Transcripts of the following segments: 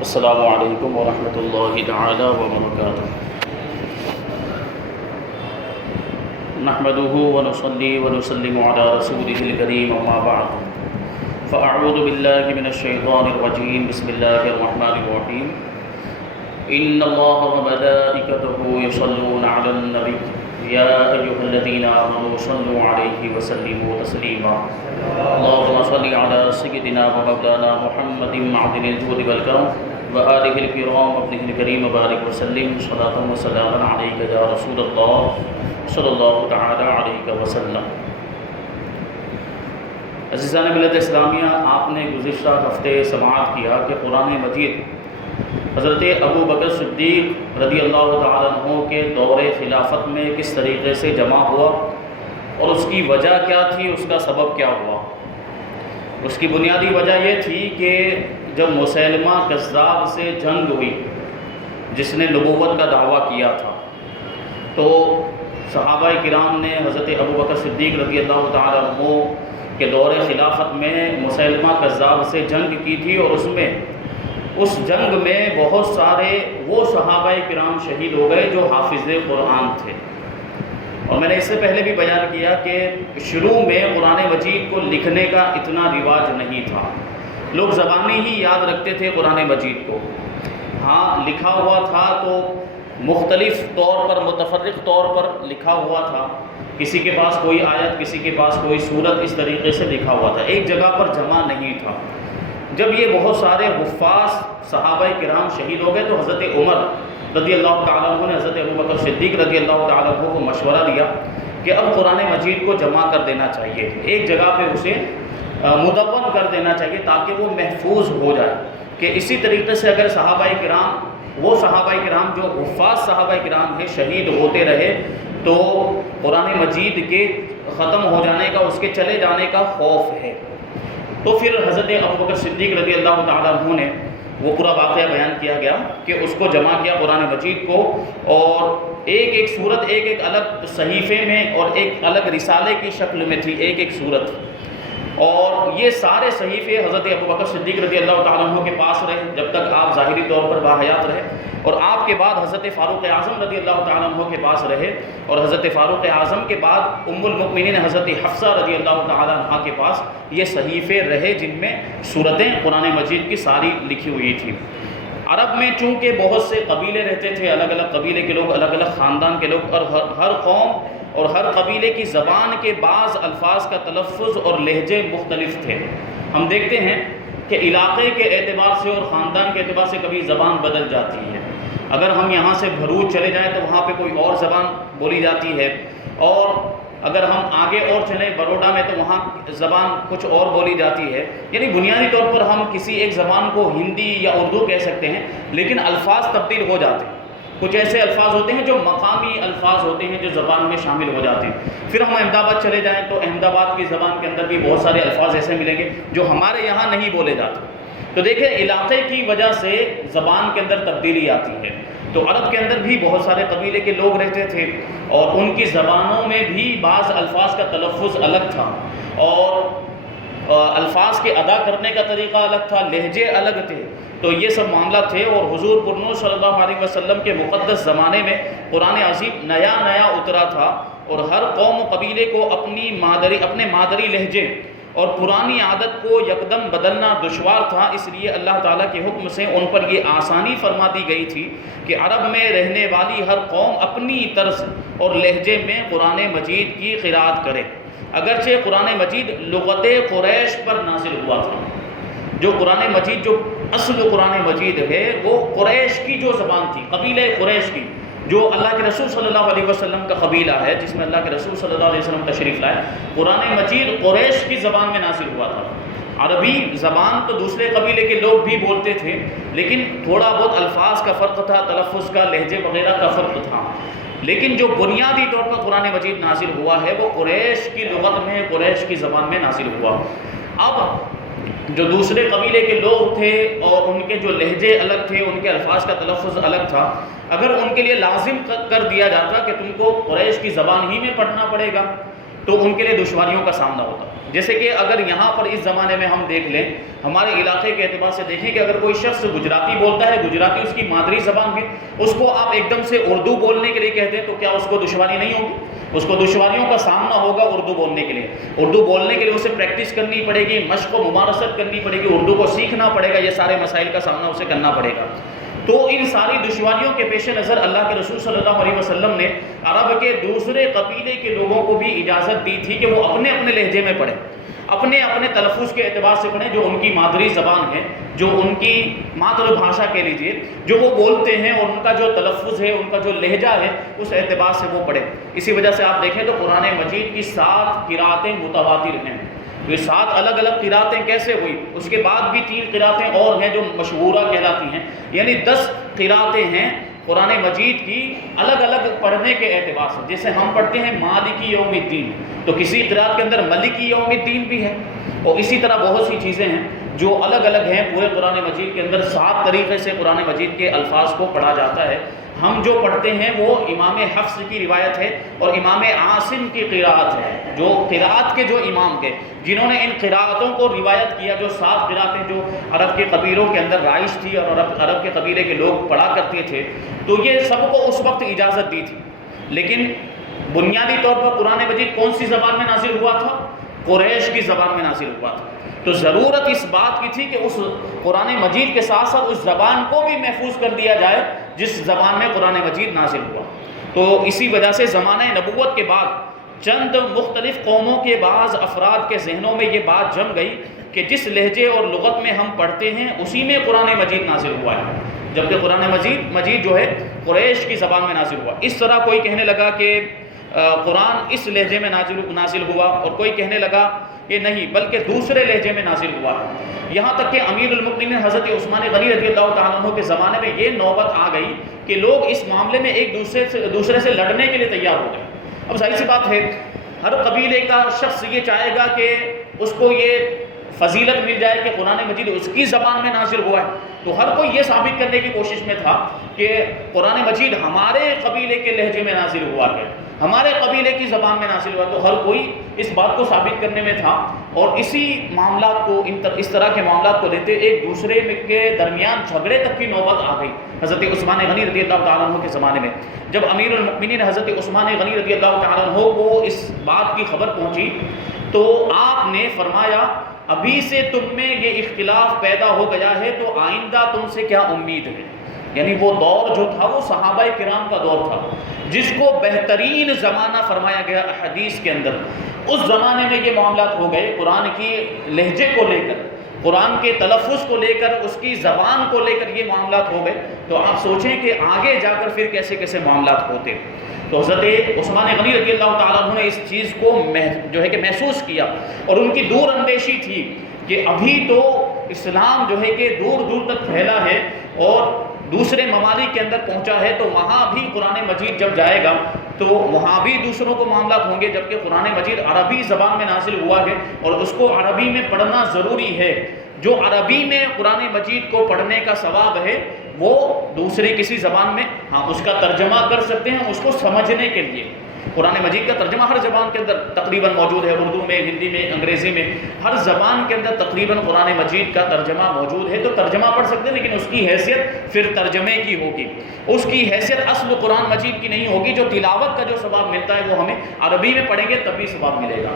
السلام علیکم ورحمۃ اللہ تعالی وبرکاتہ۔ نحمده ونصلي ونسلم على رسوله الكريم اما بعد فاعوذ باللہ من الشیطان الرجیم بسم اللہ الرحمن الرحیم ان اللہ وملائکته یصلون علی النبی یا ایھا الذین آمنوا صلوا علیہ وسلموا تسلیما اللهم صل علی سیدنا ومولانا محمد معدن الجود والکرم وآلہ الکرام ابنہ الکریم وبارک وسلم صلاۃ وسلام علیک یا رسول اللہ صلی اللہ تعالی علیہ وسلم۔ عزیزان ملت اسلامیہ، آپ نے گزشتہ ہفتے سماعت کیا کہ قرآن مجید حضرت ابو بکر صدیق رضی اللہ تعالیٰ عنہ کے دور خلافت میں کس طریقے سے جمع ہوا اور اس کی وجہ کیا تھی، اس کا سبب کیا ہوا۔ اس کی بنیادی وجہ یہ تھی کہ جب مسیلمہ کذاب سے جنگ ہوئی، جس نے نبوت کا دعویٰ کیا تھا، تو صحابہ کرام نے حضرت ابو بکر صدیق رضی اللہ تعالیٰ عنہ کے دور خلافت میں مسیلمہ کذاب سے جنگ کی تھی، اور اس جنگ میں بہت سارے وہ صحابہ کرام شہید ہو گئے جو حافظ قرآن تھے۔ اور میں نے اس سے پہلے بھی بیان کیا کہ شروع میں قرآن مجید کو لکھنے کا اتنا رواج نہیں تھا، لوگ زبانی ہی یاد رکھتے تھے قرآن مجید کو۔ ہاں، لکھا ہوا تھا تو مختلف طور پر، متفرق طور پر لکھا ہوا تھا، کسی کے پاس کوئی آیت، کسی کے پاس کوئی سورت، اس طریقے سے لکھا ہوا تھا، ایک جگہ پر جمع نہیں تھا۔ جب یہ بہت سارے حفاظ صحابہ کرام شہید ہو گئے تو حضرت عمر رضی اللہ تعالیٰ عنہ نے حضرت ابو بکر صدیق رضی اللہ تعالیٰ عنہ کو مشورہ دیا کہ اب قرآن مجید کو جمع کر دینا چاہیے، ایک جگہ پہ اسے مدون کر دینا چاہیے تاکہ وہ محفوظ ہو جائے، کہ اسی طریقے سے اگر صحابہ کرام، وہ صحابہ کرام جو حفاظ صحابہ کرام ہیں، شہید ہوتے رہے تو قرآن مجید کے ختم ہو جانے کا، اس کے چلے جانے کا خوف ہے۔ تو پھر حضرت ابو بکر صدیق رضی اللہ تعالیٰ عنہ نے وہ پورا واقعہ بیان کیا گیا کہ اس کو جمع کیا قرآن مجید کو، اور ایک ایک صورت ایک ایک الگ صحیفے میں اور ایک الگ رسالے کی شکل میں تھی، ایک ایک صورت، اور یہ سارے صحیفے حضرت ابو بکر صدیق رضی اللہ تعالیٰ عنہ کے پاس رہے جب تک آپ ظاہری طور پر باحیات رہے، اور آپ کے بعد حضرت فاروق اعظم رضی اللہ تعالیٰ عنہ کے پاس رہے، اور حضرت فاروق اعظم کے بعد ام المؤمنین حضرت حفصہ رضی اللہ تعالیٰ عنہ کے پاس یہ صحیفے رہے جن میں صورتیں قرآن مجید کی ساری لکھی ہوئی تھی۔ عرب میں چونکہ بہت سے قبیلے رہتے تھے، الگ الگ قبیلے کے لوگ، الگ الگ خاندان کے لوگ، اور ہر قوم اور ہر قبیلے کی زبان کے بعض الفاظ کا تلفظ اور لہجے مختلف تھے۔ ہم دیکھتے ہیں کہ علاقے کے اعتبار سے اور خاندان کے اعتبار سے کبھی زبان بدل جاتی ہے۔ اگر ہم یہاں سے بھروچ چلے جائیں تو وہاں پہ کوئی اور زبان بولی جاتی ہے، اور اگر ہم آگے اور چلیں بروڈا میں تو وہاں زبان کچھ اور بولی جاتی ہے۔ یعنی بنیادی طور پر ہم کسی ایک زبان کو ہندی یا اردو کہہ سکتے ہیں، لیکن الفاظ تبدیل ہو جاتے ہیں۔ کچھ ایسے الفاظ ہوتے ہیں جو مقامی الفاظ ہوتے ہیں جو زبان میں شامل ہو جاتے ہیں۔ پھر ہم احمد آباد چلے جائیں تو احمد آباد کی زبان کے اندر بھی بہت سارے الفاظ ایسے ملیں گے جو ہمارے یہاں نہیں بولے جاتے۔ تو دیکھیں، علاقے کی وجہ سے زبان کے اندر تبدیلی آتی ہے۔ تو عرب کے اندر بھی بہت سارے قبیلے کے لوگ رہتے تھے، اور ان کی زبانوں میں بھی بعض الفاظ کا تلفظ الگ تھا، اور الفاظ کے ادا کرنے کا طریقہ الگ تھا، لہجے الگ تھے۔ تو یہ سب معاملہ تھے، اور حضور پرنور صلی اللہ علیہ وسلم کے مقدس زمانے میں قرآن عظیم نیا نیا اترا تھا، اور ہر قوم و قبیلے کو اپنے مادری لہجے اور پرانی عادت کو یکدم بدلنا دشوار تھا۔ اس لیے اللہ تعالیٰ کے حکم سے ان پر یہ آسانی فرما دی گئی تھی کہ عرب میں رہنے والی ہر قوم اپنی طرز اور لہجے میں قرآن مجید کی قرأت کرے۔ اگرچہ قرآن مجید لغت قریش پر نازل ہوا تھا، جو قرآن مجید، جو اصل قرآن مجید ہے وہ قریش کی جو زبان تھی، قبیلہ قریش کی، جو اللہ کے رسول صلی اللہ علیہ وسلم کا قبیلہ ہے، جس میں اللہ کے رسول صلی اللہ علیہ وسلم تشریف لائے۔ قرآن مجید قریش کی زبان میں نازل ہوا تھا۔ عربی زبان تو دوسرے قبیلے کے لوگ بھی بولتے تھے، لیکن تھوڑا بہت الفاظ کا فرق تھا، تلفظ کا، لہجے وغیرہ کا فرق تھا، لیکن جو بنیادی طور پر قرآن مجید نازل ہوا ہے وہ قریش کی لغت میں، قریش کی زبان میں نازل ہوا۔ اب جو دوسرے قبیلے کے لوگ تھے اور ان کے جو لہجے الگ تھے، ان کے الفاظ کا تلفظ الگ تھا، اگر ان کے لیے لازم کر دیا جاتا کہ تم کو قریش کی زبان ہی میں پڑھنا پڑے گا تو ان کے لیے دشواریوں کا سامنا ہوتا ہے۔ جیسے کہ اگر یہاں پر اس زمانے میں ہم دیکھ لیں، ہمارے علاقے کے اعتبار سے دیکھیں کہ اگر کوئی شخص گجراتی بولتا ہے، گجراتی اس کی مادری زبان ہے، اس کو آپ ایک دم سے اردو بولنے کے لیے کہتے ہیں تو کیا اس کو دشواری نہیں ہوگی؟ اس کو دشواریوں کا سامنا ہوگا اردو بولنے کے لیے۔ اردو بولنے کے لیے اسے پریکٹس کرنی پڑے گی، مشق و ممارست کرنی پڑے گی، اردو کو سیکھنا پڑے گا، یہ سارے مسائل کا سامنا اسے کرنا پڑے گا۔ تو ان ساری دشواریوں کے پیش نظر اللہ کے رسول صلی اللہ علیہ وسلم نے عرب کے دوسرے قبیلے کے لوگوں کو بھی اجازت دی تھی کہ وہ اپنے اپنے لہجے میں پڑھیں، اپنے اپنے تلفظ کے اعتبار سے پڑھیں، جو ان کی مادری زبان ہے، جو ان کی ماتر بھاشا کہہ لیجئے، جو وہ بولتے ہیں اور ان کا جو تلفظ ہے، ان کا جو لہجہ ہے، اس اعتبار سے وہ پڑھیں۔ اسی وجہ سے آپ دیکھیں تو قرآن مجید کی 7 قرأتیں متواتر ہیں۔ یہ 7 الگ الگ قرأتیں کیسے ہوئی؟ اس کے بعد بھی 3 قرأتیں اور ہیں جو مشہورہ کہلاتی ہیں، یعنی 10 قرأتیں ہیں قرآن مجید کی الگ الگ پڑھنے کے اعتبار سے۔ جیسے ہم پڑھتے ہیں مالکی یوم الدین، تو کسی قرأت کے اندر ملکی یوم الدین بھی ہے، اور اسی طرح بہت سی چیزیں ہیں جو الگ الگ ہیں۔ پورے قرآن مجید کے اندر 7 طریقے سے قرآن مجید کے الفاظ کو پڑھا جاتا ہے۔ ہم جو پڑھتے ہیں وہ امام حفص کی روایت ہے اور امام عاصم کی قرأت ہے، جو قرأت کے جو امام تھے، جنہوں نے ان قرأتوں کو روایت کیا، جو 7 قرأتیں جو عرب کے قبیلوں کے اندر رائج تھی اور عرب کے قبیلے کے لوگ پڑھا کرتے تھے، تو یہ سب کو اس وقت اجازت دی تھی۔ لیکن بنیادی طور پر قرآن مجید کون سی زبان میں نازل ہوا تھا؟ قریش کی زبان میں نازل ہوا تھا۔ تو ضرورت اس بات کی تھی کہ اس قرآن مجید کے ساتھ ساتھ اس زبان کو بھی محفوظ کر دیا جائے جس زبان میں قرآن مجید نازل ہوا۔ تو اسی وجہ سے زمانہ نبوت کے بعد چند مختلف قوموں کے بعض افراد کے ذہنوں میں یہ بات جم گئی کہ جس لہجے اور لغت میں ہم پڑھتے ہیں اسی میں قرآن مجید نازل ہوا ہے، جبکہ قرآن مجید جو ہے قریش کی زبان میں نازل ہوا۔ اس طرح کوئی کہنے لگا کہ قرآن اس لہجے میں نازل ہوا، اور کوئی کہنے لگا کہ نہیں بلکہ دوسرے لہجے میں نازل ہوا ہے۔ یہاں تک کہ امیر المؤمنین حضرت عثمان غنی رضی اللہ تعالیٰ عنہ کے زمانے میں یہ نوبت آ گئی کہ لوگ اس معاملے میں ایک دوسرے سے لڑنے کے لیے تیار ہو گئے۔ اب ظاہر سی بات ہے، ہر قبیلے کا شخص یہ چاہے گا کہ اس کو یہ فضیلت مل جائے کہ قرآن مجید اس کی زبان میں نازل ہوا ہے، تو ہر کوئی یہ ثابت کرنے کی کوشش میں تھا کہ قرآن مجید ہمارے قبیلے کے لہجے میں نازل ہوا ہے، ہمارے قبیلے کی زبان میں نازل ہوا، تو ہر کوئی اس بات کو ثابت کرنے میں تھا، اور اسی معاملات کو اس طرح کے معاملات کو لیتے ایک دوسرے کے درمیان جھگڑے تک کی نوبت آ گئی حضرت عثمان غنی رضی اللہ تعالیٰ عنہ کے زمانے میں۔ جب امیر المؤمنین حضرت عثمان غنی رضی اللہ تعالیٰ عنہ کو اس بات کی خبر پہنچی تو آپ نے فرمایا ابھی سے تم میں یہ اختلاف پیدا ہو گیا ہے تو آئندہ تم سے کیا امید ہے؟ یعنی وہ دور جو تھا وہ صحابہ کرام کا دور تھا جس کو بہترین زمانہ فرمایا گیا حدیث کے اندر۔ اس زمانے میں یہ معاملات ہو گئے، قرآن کی لہجے کو لے کر، قرآن کے تلفظ کو لے کر، اس کی زبان کو لے کر یہ معاملات ہو گئے، تو آپ سوچیں کہ آگے جا کر پھر کیسے کیسے معاملات ہوتے۔ تو حضرت عثمان غنی رضی اللہ تعالیٰ عنہ نے اس چیز کو جو ہے کہ محسوس کیا، اور ان کی دور اندیشی تھی کہ ابھی تو اسلام جو ہے کہ دور دور تک پھیلا ہے اور دوسرے ممالک کے اندر پہنچا ہے، تو وہاں بھی قرآن مجید جب جائے گا تو وہاں بھی دوسروں کو معاملات ہوں گے، جبکہ قرآن مجید عربی زبان میں نازل ہوا ہے اور اس کو عربی میں پڑھنا ضروری ہے۔ جو عربی میں قرآن مجید کو پڑھنے کا ثواب ہے وہ دوسری کسی زبان میں اس کا ترجمہ کر سکتے ہیں اس کو سمجھنے کے لیے۔ قرآن مجید کا ترجمہ ہر زبان کے اندر تقریباً موجود ہے، اردو میں، ہندی میں، انگریزی میں، ہر زبان کے اندر تقریباً قرآن مجید کا ترجمہ موجود ہے، تو ترجمہ پڑھ سکتے ہیں، لیکن اس کی حیثیت پھر ترجمے کی ہوگی، اس کی حیثیت اصل قرآن مجید کی نہیں ہوگی۔ جو تلاوت کا جو ثواب ملتا ہے وہ ہمیں عربی میں پڑھیں گے تب بھی ثواب ملے گا۔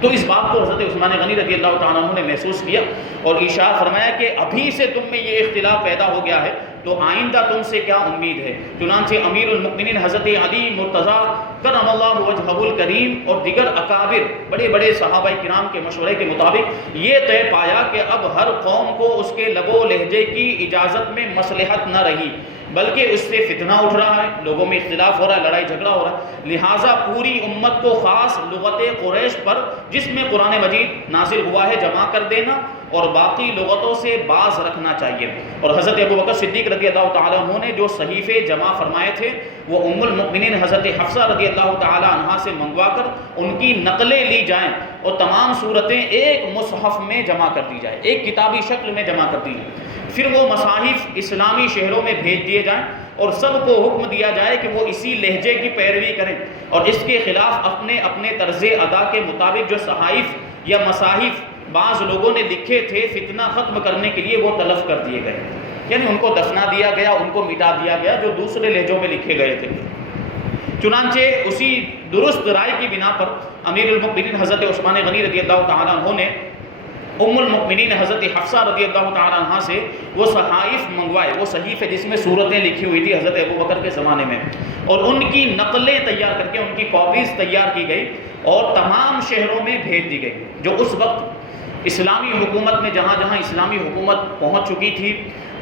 تو اس بات کو حضرت عثمان غنی رضی اللہ تعالیٰ عنہ نے محسوس کیا اور ارشاد فرمایا کہ ابھی سے تم میں یہ اختلاف پیدا ہو گیا ہے تو آئندہ تم سے کیا امید ہے۔ چنانچہ امیر المؤمنین حضرت علی مرتضیٰ کرم اللہ وجہہ الکریم اور دیگر اکابر بڑے بڑے صحابہ کرام کے مشورے کے مطابق یہ طے پایا کہ اب ہر قوم کو اس کے لب و لہجے کی اجازت میں مصلحت نہ رہی، بلکہ اس سے فتنہ اٹھ رہا ہے، لوگوں میں اختلاف ہو رہا ہے، لڑائی جھگڑا ہو رہا ہے، لہٰذا پوری امت کو خاص لغت قریش پر جس میں قرآن مجید نازل ہوا ہے جمع کر دینا اور باقی لغتوں سے باز رکھنا چاہیے۔ اور حضرت ابوبکر صدیق رضی اللہ تعالیٰ عنہ نے جو صحیفے جمع فرمائے تھے وہ ام المؤمنین حضرت حفصہ رضی اللہ تعالیٰ عنہا سے منگوا کر ان کی نقلیں لی جائیں اور تمام صورتیں ایک مصحف میں جمع کر دی جائے، ایک کتابی شکل میں جمع کر دی جائیں، پھر وہ مصاحف اسلامی شہروں میں بھیج دیے جائیں اور سب کو حکم دیا جائے کہ وہ اسی لہجے کی پیروی کریں اور اس کے خلاف اپنے اپنے طرز ادا کے مطابق جو صحائف یا مصاحف بعض لوگوں نے لکھے تھے فتنہ ختم کرنے کے لیے، وہ تلف کر دیے گئے، یعنی ان کو دفنا دیا گیا، ان کو مٹا دیا گیا جو دوسرے لہجوں میں لکھے گئے تھے۔ چنانچہ اسی درست رائے کی بنا پر امیر المؤمنین حضرت عثمان غنی رضی اللہ تعالیٰ عنہ نے ام المؤمنین حضرت حفصہ رضی اللہ تعالیٰ عنہ سے وہ صحائف منگوائے، وہ صحیفے جس میں صورتیں لکھی ہوئی تھی حضرت ابو بکر کے زمانے میں، اور ان کی نقلیں تیار کر کے ان کی کاپیز تیار کی گئی اور تمام شہروں میں بھیج دی گئی۔ جو اس وقت اسلامی حکومت میں جہاں جہاں اسلامی حکومت پہنچ چکی تھی،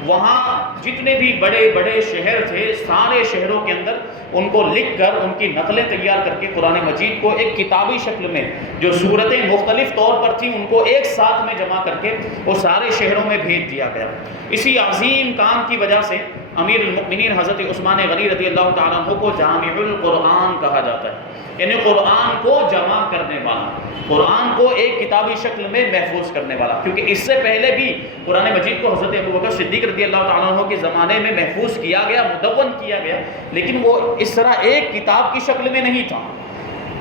وہاں جتنے بھی بڑے بڑے شہر تھے، سارے شہروں کے اندر ان کو لکھ کر ان کی نقلیں تیار کر کے قرآن مجید کو ایک کتابی شکل میں، جو صورتیں مختلف طور پر تھیں ان کو ایک ساتھ میں جمع کر کے وہ سارے شہروں میں بھیج دیا گیا۔ اسی عظیم کام کی وجہ سے امیر المؤمنین حضرت عثمان غنی رضی اللہ تعالیٰ عنہ کو جامع القرآن کہا جاتا ہے، یعنی قرآن کو جمع کرنے والا، قرآن کو ایک کتابی شکل میں محفوظ کرنے والا، کیونکہ اس سے پہلے بھی قرآن مجید کو حضرت ابوبکر صدیق رضی اللہ تعالیٰ عنہ کے زمانے میں محفوظ کیا گیا، مدون کیا گیا، لیکن وہ اس طرح ایک کتاب کی شکل میں نہیں تھا،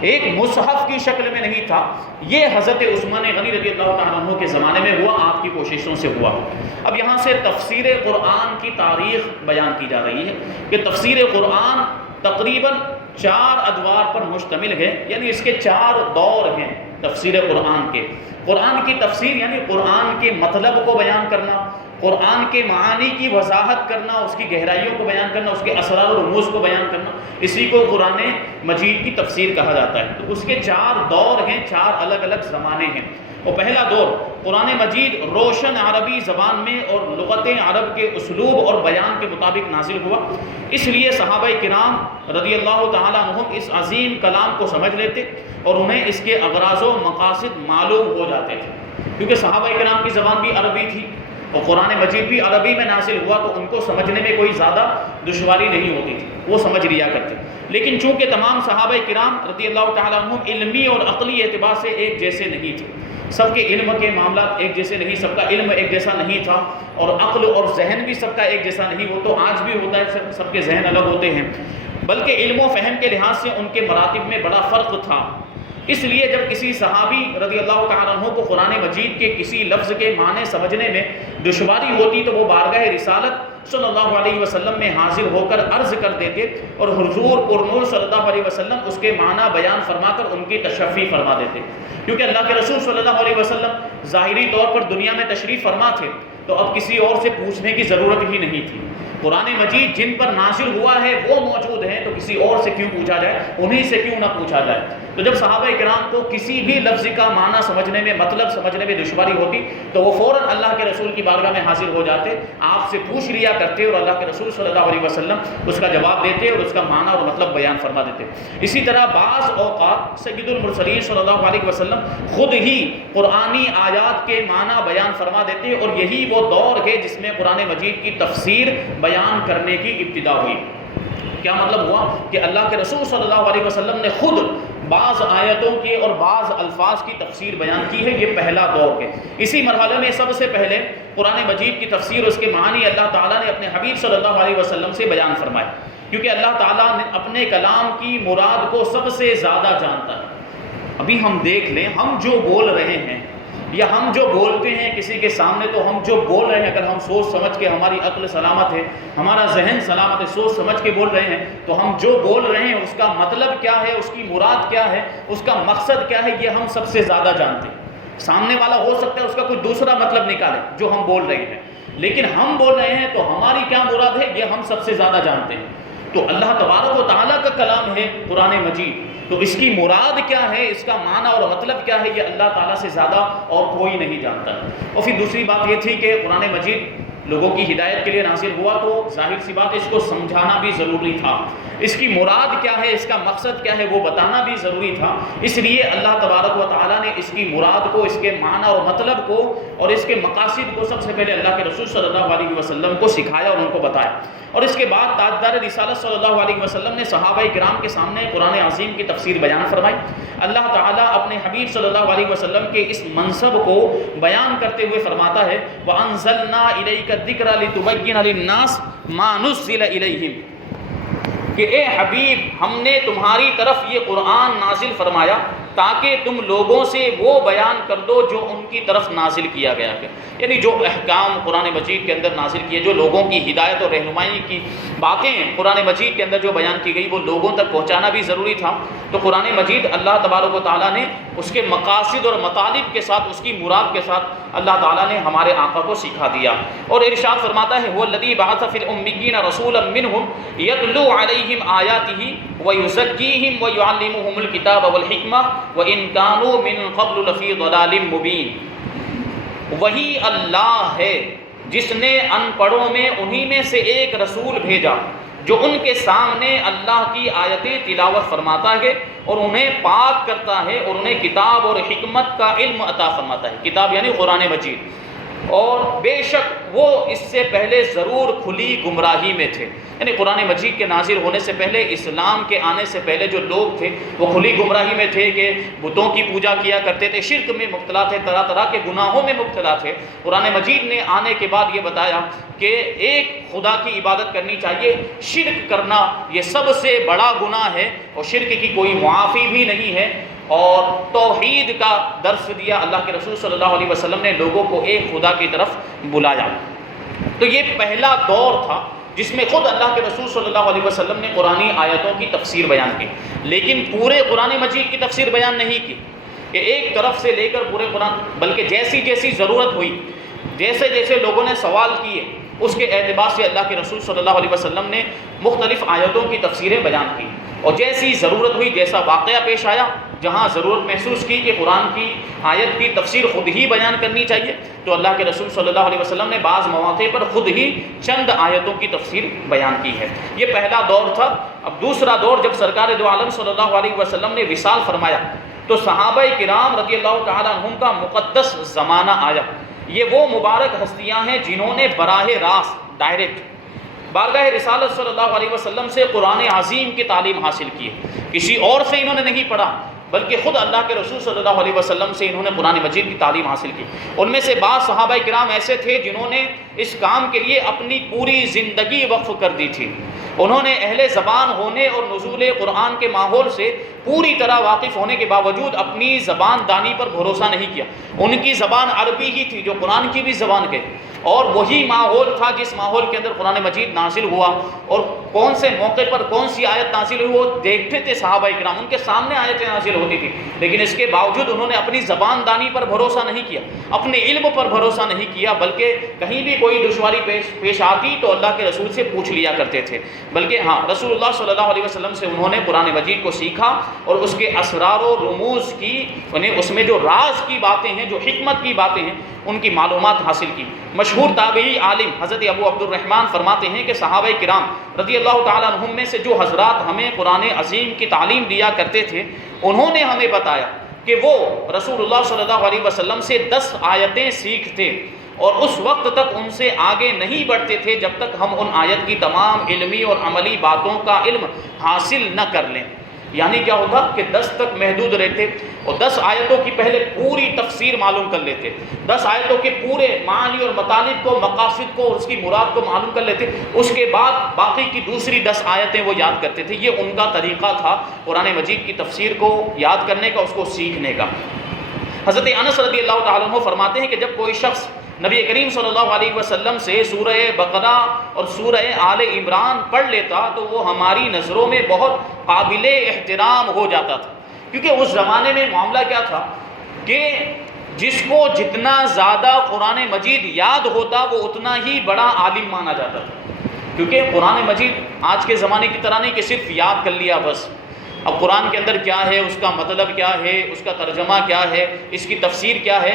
ایک مصحف کی شکل میں نہیں تھا۔ یہ حضرت عثمان غنی رضی اللہ تعالیٰ عنہ کے زمانے میں ہوا، آپ کی کوششوں سے ہوا۔ اب یہاں سے تفسیر قرآن کی تاریخ بیان کی جا رہی ہے کہ تفسیر قرآن تقریباً 4 ادوار پر مشتمل ہے، یعنی اس کے 4 دور ہیں تفسیر قرآن کے۔ قرآن کی تفسیر یعنی قرآن کے مطلب کو بیان کرنا، قرآن کے معانی کی وضاحت کرنا، اس کی گہرائیوں کو بیان کرنا، اس کے اسرار و رموز کو بیان کرنا، اسی کو قرآن مجید کی تفسیر کہا جاتا ہے۔ تو اس کے 4 دور ہیں، 4 الگ الگ زمانے ہیں۔ وہ پہلا دور قرآن مجید روشن عربی زبان میں اور لغت عرب کے اسلوب اور بیان کے مطابق نازل ہوا، اس لیے صحابہ کرام رضی اللہ تعالیٰ عنہم اس عظیم کلام کو سمجھ لیتے اور انہیں اس کے اغراض و مقاصد معلوم ہو جاتے تھے، کیونکہ صحابہ کرام کی زبان بھی عربی تھی اور قرآن مجید بھی عربی میں نازل ہوا، تو ان کو سمجھنے میں کوئی زیادہ دشواری نہیں ہوتی تھی، وہ سمجھ لیا کرتے۔ لیکن چونکہ تمام صحابہ کرام رضی اللہ تعالیٰ عنہم علمی اور عقلی اعتبار سے ایک جیسے نہیں تھے، سب کے علم کے معاملات ایک جیسے نہیں، سب کا علم ایک جیسا نہیں تھا، اور عقل اور ذہن بھی سب کا ایک جیسا نہیں، وہ تو آج بھی ہوتا ہے، سب کے ذہن الگ ہوتے ہیں، بلکہ علم و فہم کے لحاظ سے ان کے مراتب میں بڑا فرق تھا۔ اس لیے جب کسی صحابی رضی اللہ تعالیٰ عنہ کو قرآن مجید کے کسی لفظ کے معنی سمجھنے میں دشواری ہوتی تو وہ بارگاہ رسالت صلی اللہ علیہ وسلم میں حاضر ہو کر عرض کر دیتے، اور حضور پرنور صلی اللہ علیہ وسلم اس کے معنی بیان فرما کر ان کی تشفی فرما دیتے، کیونکہ اللہ کے رسول صلی اللہ علیہ وسلم ظاہری طور پر دنیا میں تشریف فرما تھے، تو اب کسی اور سے پوچھنے کی ضرورت ہی نہیں تھی۔ قرآن مجید جن پر نازل ہوا ہے وہ موجود ہیں، تو کسی اور سے کیوں پوچھا جائے، انہی سے کیوں نہ پوچھا جائے۔ تو جب صحابہ کرام کو کسی بھی لفظ کا معنی سمجھنے میں، مطلب سمجھنے میں دشواری ہوتی تو وہ فوراً اللہ کے رسول کی بارگاہ میں حاضر ہو جاتے، آپ سے پوچھ لیا کرتے، اور اللہ کے رسول صلی اللہ علیہ وسلم اس کا جواب دیتے اور اس کا معنی اور مطلب بیان فرما دیتے۔ اسی طرح بعض اوقات سید المرسلین صلی اللہ علیہ وسلم خود ہی قرآنی آیات کے معنی بیان فرما دیتے، اور یہی وہ دور ہے جس میں قرآن مجید کی تفسیر بیان کرنے کی ابتدا ہوئی۔ کیا مطلب ہوا کہ اللہ کے رسول صلی اللہ علیہ وسلم نے خود بعض آیتوں کے اور بعض الفاظ کی تفسیر بیان کی ہے، یہ پہلا دور ہے۔ اسی مرحلے میں سب سے پہلے قرآن مجید کی تفسیر، اس کے معنی اللہ تعالیٰ نے اپنے حبیب صلی اللہ علیہ وسلم سے بیان فرمائے، کیونکہ اللہ تعالیٰ نے اپنے کلام کی مراد کو سب سے زیادہ جانتا ہے۔ ابھی ہم دیکھ لیں، ہم جو بول رہے ہیں یا ہم جو بولتے ہیں کسی کے سامنے، تو ہم جو بول رہے ہیں اگر ہم سوچ سمجھ کے، ہماری عقل سلامت ہے، ہمارا ذہن سلامت ہے، سوچ سمجھ کے بول رہے ہیں، تو ہم جو بول رہے ہیں اس کا مطلب کیا ہے، اس کی مراد کیا ہے، اس کا مقصد کیا ہے، یہ ہم سب سے زیادہ جانتے ہیں۔ سامنے والا ہو سکتا ہے اس کا کوئی دوسرا مطلب نکالے جو ہم بول رہے ہیں، لیکن ہم بول رہے ہیں تو ہماری کیا مراد ہے یہ ہم سب سے زیادہ جانتے ہیں۔ تو اللہ تبارک و تعالیٰ کا کلام ہے قرآن مجید، تو اس کی مراد کیا ہے، اس کا معنی اور مطلب کیا ہے، یہ اللہ تعالیٰ سے زیادہ اور کوئی نہیں جانتا۔ اور پھر دوسری بات یہ تھی کہ قرآن مجید لوگوں کی ہدایت کے لیے نازل ہوا، تو ظاہر سی بات اس کو سمجھانا بھی ضروری تھا، اس کی مراد کیا ہے، اس کا مقصد کیا ہے وہ بتانا بھی ضروری تھا۔ اس لیے اللہ تبارک و تعالیٰ نے اس کی مراد کو، اس کے معنی اور مطلب کو اور اس کے مقاصد کو سب سے پہلے اللہ کے رسول صلی اللہ علیہ وسلم کو سکھایا اور ان کو بتایا، اور اس کے بعد تاجدار رسالت صلی اللہ علیہ وسلم نے صحابہ کرام کے سامنے قرآن عظیم کی تفسیر بیان فرمائی۔ اللہ تعالیٰ اپنے حبیب صلی اللہ علیہ وسلم کے اس منصب کو بیان کرتے ہوئے فرماتا ہے وَأَنزَلْنَا إِلَيْكَ الذِّكْرَ لِتُبَيِّنَ لِلنَّاسِ مَا نُزِّلَ إِلَيْهِمْ، کہ اے حبیب ہم نے تمہاری طرف یہ قرآن نازل فرمایا تاکہ تم لوگوں سے وہ بیان کر دو جو ان کی طرف نازل کیا گیا ہے، یعنی جو احکام قرآن مجید کے اندر نازل کیے، جو لوگوں کی ہدایت اور رہنمائی کی باتیں قرآن مجید کے اندر جو بیان کی گئی وہ لوگوں تک پہنچانا بھی ضروری تھا۔ تو قرآن مجید اللہ تبارک و تعالیٰ نے اس کے مقاصد اور مطالب کے ساتھ، اس کی مراد کے ساتھ اللہ تعالیٰ نے ہمارے آقا کو سکھا دیا۔ اور ارشاد فرماتا ہے هو الذی بعث فی الأمیین رسولا منہم یتلو علیہم آیاتہ ویزکیہم ویعلمہم الکتاب والحکمہ وإن کانوا من قبل لفی ضلال مبین۔ وہی اللہ ہے جس نے ان پڑھوں میں انہی میں سے ایک رسول بھیجا جو ان کے سامنے اللہ کی آیتیں تلاوت فرماتا ہے اور انہیں پاک کرتا ہے اور انہیں کتاب اور حکمت کا علم عطا فرماتا ہے۔ کتاب یعنی قرآن مجید۔ اور بے شک وہ اس سے پہلے ضرور کھلی گمراہی میں تھے، یعنی قرآن مجید کے نازل ہونے سے پہلے، اسلام کے آنے سے پہلے جو لوگ تھے وہ کھلی گمراہی میں تھے کہ بتوں کی پوجا کیا کرتے تھے، شرک میں مبتلا تھے، طرح طرح کے گناہوں میں مبتلا تھے۔ قرآن مجید نے آنے کے بعد یہ بتایا کہ ایک خدا کی عبادت کرنی چاہیے، شرک کرنا یہ سب سے بڑا گناہ ہے اور شرک کی کوئی معافی بھی نہیں ہے، اور توحید کا درس دیا۔ اللہ کے رسول صلی اللہ علیہ وسلم نے لوگوں کو ایک خدا کی طرف بلایا۔ تو یہ پہلا دور تھا جس میں خود اللہ کے رسول صلی اللہ علیہ وسلم نے قرآنی آیتوں کی تفسیر بیان کی، لیکن پورے قرآن مجید کی تفسیر بیان نہیں کی کہ ایک طرف سے لے کر پورے قرآن، بلکہ جیسی جیسی ضرورت ہوئی، جیسے جیسے لوگوں نے سوال کیے، اس کے اعتبار سے اللہ کے رسول صلی اللہ علیہ وسلم نے مختلف آیتوں کی تفسیریں بیان کی، اور جیسی ضرورت ہوئی، جیسا واقعہ پیش آیا، جہاں ضرورت محسوس کی کہ قرآن کی آیت کی تفسیر خود ہی بیان کرنی چاہیے، تو اللہ کے رسول صلی اللہ علیہ وسلم نے بعض مواقع پر خود ہی چند آیتوں کی تفسیر بیان کی ہے۔ یہ پہلا دور تھا۔ اب دوسرا دور، جب سرکار دو عالم صلی اللہ علیہ وسلم نے وصال فرمایا تو صحابہ کرام رضی اللہ تعالیٰ عنہم کا مقدس زمانہ آیا۔ یہ وہ مبارک ہستیاں ہیں جنہوں نے براہ راست ڈائریکٹ بارگاہ رسالت صلی اللہ علیہ وسلم سے قرآن عظیم کی تعلیم حاصل کی ہے۔ کسی اور سے انہوں نے نہیں پڑھا، بلکہ خود اللہ کے رسول صلی اللہ علیہ وسلم سے انہوں نے قرآن مجید کی تعلیم حاصل کی۔ ان میں سے بعض صحابہ کرام ایسے تھے جنہوں نے اس کام کے لیے اپنی پوری زندگی وقف کر دی تھی۔ انہوں نے اہل زبان ہونے اور نزول قرآن کے ماحول سے پوری طرح واقف ہونے کے باوجود اپنی زبان دانی پر بھروسہ نہیں کیا۔ ان کی زبان عربی ہی تھی جو قرآن کی بھی زبان کے، اور وہی ماحول تھا جس ماحول کے اندر قرآن مجید نازل ہوا، اور کون سے موقع پر کون سی آیت نازل ہوئی وہ دیکھتے تھے صحابہ کرام، ان کے سامنے آیتیں نازل ہوتی تھی، لیکن اس کے باوجود انہوں نے اپنی زبان دانی پر بھروسہ نہیں کیا، اپنے علم پر بھروسہ نہیں کیا، بلکہ کہیں بھی کوئی دشواری پیش آتی تو اللہ کے رسول سے پوچھ لیا کرتے تھے۔ بلکہ ہاں، رسول اللہ صلی اللہ علیہ وسلم سے انہوں نے قرآن مجید کو سیکھا اور اس کے اسرار و رموز کی، انہیں اس میں جو راز کی باتیں ہیں، جو حکمت کی باتیں ہیں، ان کی معلومات حاصل کی۔ مشہور تابعی عالم حضرت ابو عبد الرحمن فرماتے ہیں کہ صحابہ کرام رضی اللہ تعالیٰ عنہم میں سے جو حضرات ہمیں قرآن عظیم کی تعلیم دیا کرتے تھے، انہوں نے ہمیں بتایا کہ وہ رسول اللہ صلی اللہ علیہ وسلم سے 10 آیتیں سیکھتے اور اس وقت تک ان سے آگے نہیں بڑھتے تھے جب تک ہم ان آیت کی تمام علمی اور عملی باتوں کا علم حاصل نہ کر لیں۔ یعنی کیا ہوتا کہ 10 تک محدود رہتے اور 10 آیتوں کی پہلے پوری تفسیر معلوم کر لیتے، 10 آیتوں کے پورے معنی اور مطالب کو، مقاصد کو اور اس کی مراد کو معلوم کر لیتے، اس کے بعد باقی کی دوسری 10 آیتیں وہ یاد کرتے تھے۔ یہ ان کا طریقہ تھا قرآن مجید کی تفسیر کو یاد کرنے کا، اس کو سیکھنے کا۔ حضرت انس رضی اللہ تعالیٰ عنہ فرماتے ہیں کہ جب کوئی شخص نبی کریم صلی اللہ علیہ وسلم سے سورہ بقرہ اور سورہ آل عمران پڑھ لیتا تو وہ ہماری نظروں میں بہت قابل احترام ہو جاتا تھا، کیونکہ اس زمانے میں معاملہ کیا تھا کہ جس کو جتنا زیادہ قرآن مجید یاد ہوتا وہ اتنا ہی بڑا عالم مانا جاتا تھا، کیونکہ قرآن مجید آج کے زمانے کی طرح نہیں کہ صرف یاد کر لیا بس۔ اب قرآن کے اندر کیا ہے، اس کا مطلب کیا ہے، اس کا ترجمہ کیا ہے، اس کی تفسیر کیا ہے،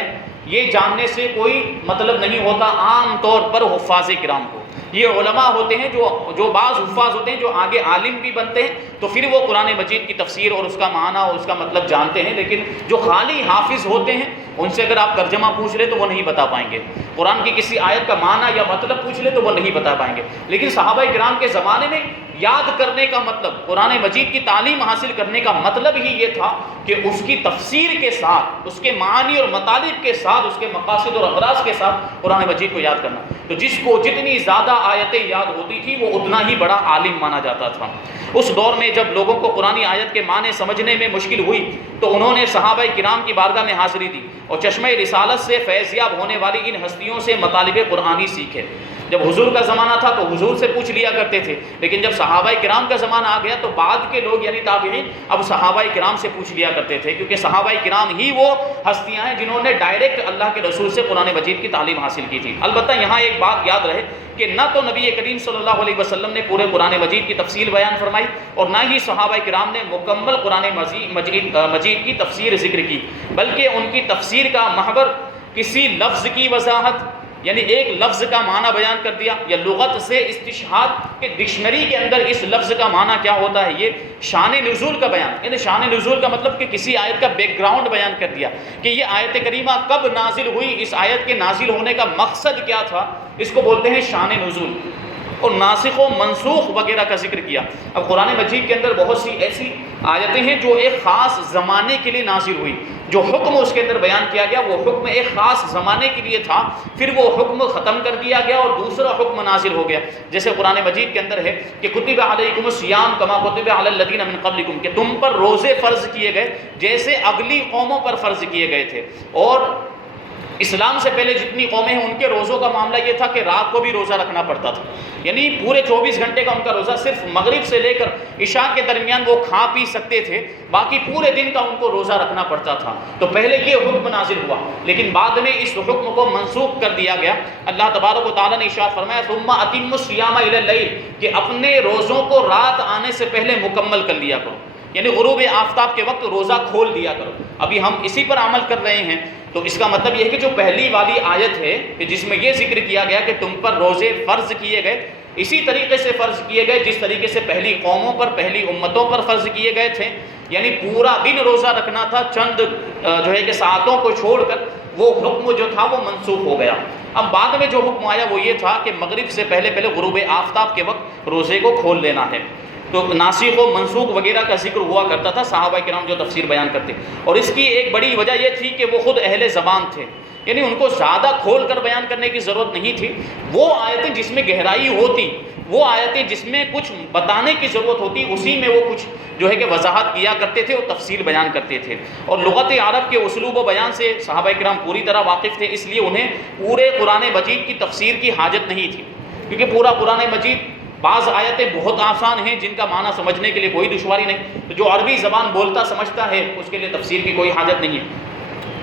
یہ جاننے سے کوئی مطلب نہیں ہوتا عام طور پر حفاظ کرام کو۔ یہ علماء ہوتے ہیں جو بعض حفاظ ہوتے ہیں جو آگے عالم بھی بنتے ہیں، تو پھر وہ قرآن مجید کی تفسیر اور اس کا معنی اور اس کا مطلب جانتے ہیں، لیکن جو خالی حافظ ہوتے ہیں ان سے اگر آپ ترجمہ پوچھ لیں تو وہ نہیں بتا پائیں گے، قرآن کی کسی آیت کا معنی یا مطلب پوچھ لیں تو وہ نہیں بتا پائیں گے۔ لیکن صحابہ کرام کے زمانے میں یاد کرنے کا مطلب، قرآن مجید کی تعلیم حاصل کرنے کا مطلب ہی یہ تھا کہ اس کی تفسیر کے ساتھ، اس کے معانی اور مطالب کے ساتھ، اس کے مقاصد اور اغراض کے ساتھ قرآن مجید کو یاد کرنا۔ تو جس کو جتنی زیادہ آیتیں یاد ہوتی تھی وہ اتنا ہی بڑا عالم مانا جاتا تھا۔ اس دور میں جب لوگوں کو قرآن آیت کے معنی سمجھنے میں مشکل ہوئی تو انہوں نے صحابہ کرام کی بارگاہ میں حاضری دی اور چشمہ رسالت سے فیض یاب ہونے والی ان ہستیوں سے مطالب قرآنی سیکھے۔ جب حضور کا زمانہ تھا تو حضور سے پوچھ لیا کرتے تھے، لیکن جب صحابہ کرام کا زمانہ آ گیا تو بعد کے لوگ یعنی تابعین اب صحابہ کرام سے پوچھ لیا کرتے تھے، کیونکہ صحابہ کرام ہی وہ ہستیاں ہیں جنہوں نے ڈائریکٹ اللہ کے رسول سے قرآن مجید کی تعلیم حاصل کی تھی۔ البتہ یہاں ایک بات یاد رہے کہ نہ تو نبی کریم صلی اللہ علیہ وسلم نے پورے قرآن مجید کی تفصیل بیان فرمائی اور نہ ہی صحابہ کرام نے مکمل قرآن مجید کی تفسیر ذکر کی، بلکہ ان کی تفسیر کا محور کسی لفظ کی وضاحت یعنی ایک لفظ کا معنی بیان کر دیا یا لغت سے استشہاد کہ ڈکشنری کے اندر اس لفظ کا معنی کیا ہوتا ہے، یہ شان نزول کا بیان، یعنی شان نزول کا مطلب کہ کسی آیت کا بیک گراؤنڈ بیان کر دیا کہ یہ آیت کریمہ کب نازل ہوئی، اس آیت کے نازل ہونے کا مقصد کیا تھا، اس کو بولتے ہیں شان نزول۔ اور ناسخ و منسوخ وغیرہ کا ذکر کیا۔ اب قرآن مجید کے اندر بہت سی ایسی آیتیں ہیں جو ایک خاص زمانے کے لیے نازل ہوئی، جو حکم اس کے اندر بیان کیا گیا وہ حکم ایک خاص زمانے کے لیے تھا، پھر وہ حکم ختم کر دیا گیا اور دوسرا حکم نازل ہو گیا۔ جیسے قرآن مجید کے اندر ہے کہ کتب علیکم الصیام کما کتب علی الذین من قبلکم، کہ تم پر روزے فرض کیے گئے جیسے اگلی قوموں پر فرض کیے گئے تھے۔ اور اسلام سے پہلے جتنی قومیں ہیں ان کے روزوں کا معاملہ یہ تھا کہ رات کو بھی روزہ رکھنا پڑتا تھا، یعنی پورے 24 گھنٹے کا ان کا روزہ، صرف مغرب سے لے کر عشاء کے درمیان وہ کھا پی سکتے تھے، باقی پورے دن کا ان کو روزہ رکھنا پڑتا تھا۔ تو پہلے یہ حکم نازل ہوا، لیکن بعد میں اس حکم کو منسوخ کر دیا گیا۔ اللہ تبارک و تعالیٰ نے ارشاد فرمایا ثم اتموا الصیام الی اللیل، کہ اپنے روزوں کو رات آنے سے پہلے مکمل کر لیا کرو، یعنی غروب آفتاب کے وقت روزہ کھول دیا کرو۔ ابھی ہم اسی پر عمل کر رہے ہیں، تو اس کا مطلب یہ ہے کہ جو پہلی والی آیت ہے کہ جس میں یہ ذکر کیا گیا کہ تم پر روزے فرض کیے گئے، اسی طریقے سے فرض کیے گئے جس طریقے سے پہلی قوموں پر پہلی امتوں پر فرض کیے گئے تھے، یعنی پورا دن روزہ رکھنا تھا، چند جو ہے کہ ساعتوں کو چھوڑ کر وہ حکم جو تھا وہ منسوخ ہو گیا۔ اب بعد میں جو حکم آیا وہ یہ تھا کہ مغرب سے پہلے غروب آفتاب کے وقت روزے کو کھول لینا ہے۔ تو ناسخ و منسوخ وغیرہ کا ذکر ہوا کرتا تھا، صحابہ کرام جو تفسیر بیان کرتے، اور اس کی ایک بڑی وجہ یہ تھی کہ وہ خود اہل زبان تھے، یعنی ان کو زیادہ کھول کر بیان کرنے کی ضرورت نہیں تھی۔ وہ آیتیں جس میں گہرائی ہوتی، وہ آیتیں جس میں کچھ بتانے کی ضرورت ہوتی، اسی میں وہ کچھ جو ہے کہ وضاحت کیا کرتے تھے اور تفصیل بیان کرتے تھے۔ اور لغت عرب کے اسلوب و بیان سے صحابہ کرام پوری طرح واقف تھے، اس لیے انہیں پورے قرآن مجید کی تفسیر کی حاجت نہیں تھی، کیونکہ پورا قرآن مجید بعض آیتیں بہت آسان ہیں جن کا معنی سمجھنے کے لیے کوئی دشواری نہیں، تو جو عربی زبان بولتا سمجھتا ہے اس کے لیے تفسیر کی کوئی حاجت نہیں ہے۔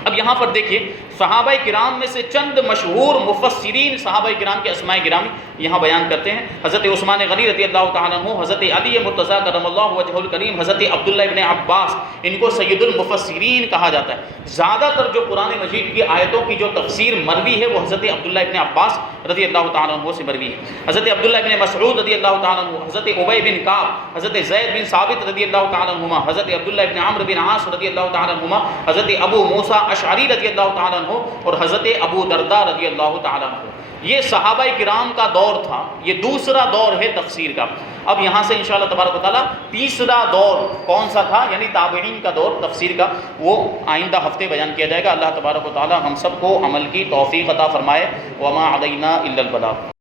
اب یہاں پر دیکھیے صحابہ کرام میں سے چند مشہور مفسرین صحابہ کرام کے اسماء گرامی یہاں بیان کرتے ہیں۔ حضرت عثمان غنی رضی اللہ تعالیٰ عنہ، حضرت علی مرتضیٰ کرم اللہ وجہہ الکریم، حضرت عبداللہ ابن عباس، ان کو سید المفسرین کہا جاتا ہے۔ زیادہ تر جو قرآن مجید کی آیتوں کی جو تفسیر مروی ہے وہ حضرت عبداللہ ابن عباس رضی اللہ تعالیٰ عنہ سے مروی ہے۔ حضرت عبداللہ ابن مسعود رضی اللہ تعالیٰ عنہ، حضرت ابی بن کعب، حضرت زید بن ثابت رضی اللہ تعالیٰ عنہما، حضرت عبداللہ ابن عمرو بن عاص رضی اللہ تعالیٰ عنہما، حضرت ابو موسیٰ اشعری رضی اللہ تعالیٰ عنہ اور حضرت ابو درداء رضی اللہ تعالیٰ عنہ۔ یہ صحابہ کرام کا دور تھا، یہ دوسرا دور ہے تفسیر کا۔ اب یہاں سے انشاءاللہ تبارک و تعالیٰ تیسرا دور کون سا تھا، یعنی تابعین کا دور تفسیر کا، وہ آئندہ ہفتے بیان کیا جائے گا۔ اللہ تبارک و تعالیٰ ہم سب کو عمل کی توفیق عطا فرمائے۔ وما علینا الا البلاغ۔